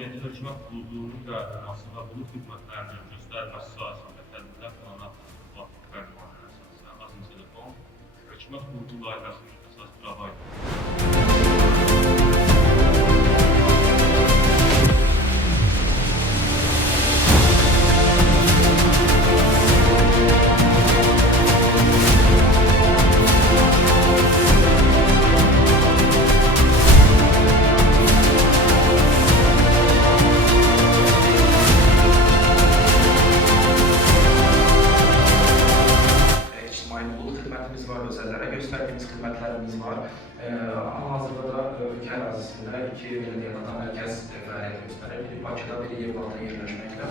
Cumhuriyeti Hökumət Qulluğunun yaradılması və bunun xidmətlərinin göstərilməsi sahəsində tədbirlər planan fərmanə əsasən Azim Telefon Hökumət Qulluğu layihəsinin əsas provayder. Xidmətimiz var, özəllərə göstərdiyimiz xidmətlərimiz var. Hal-hazırda da ölkə ərazisində iki belediyyədə mərkəz fəaliyyət göstərir. Biri Bakıda, biri Yevlaxda yerləşməklə.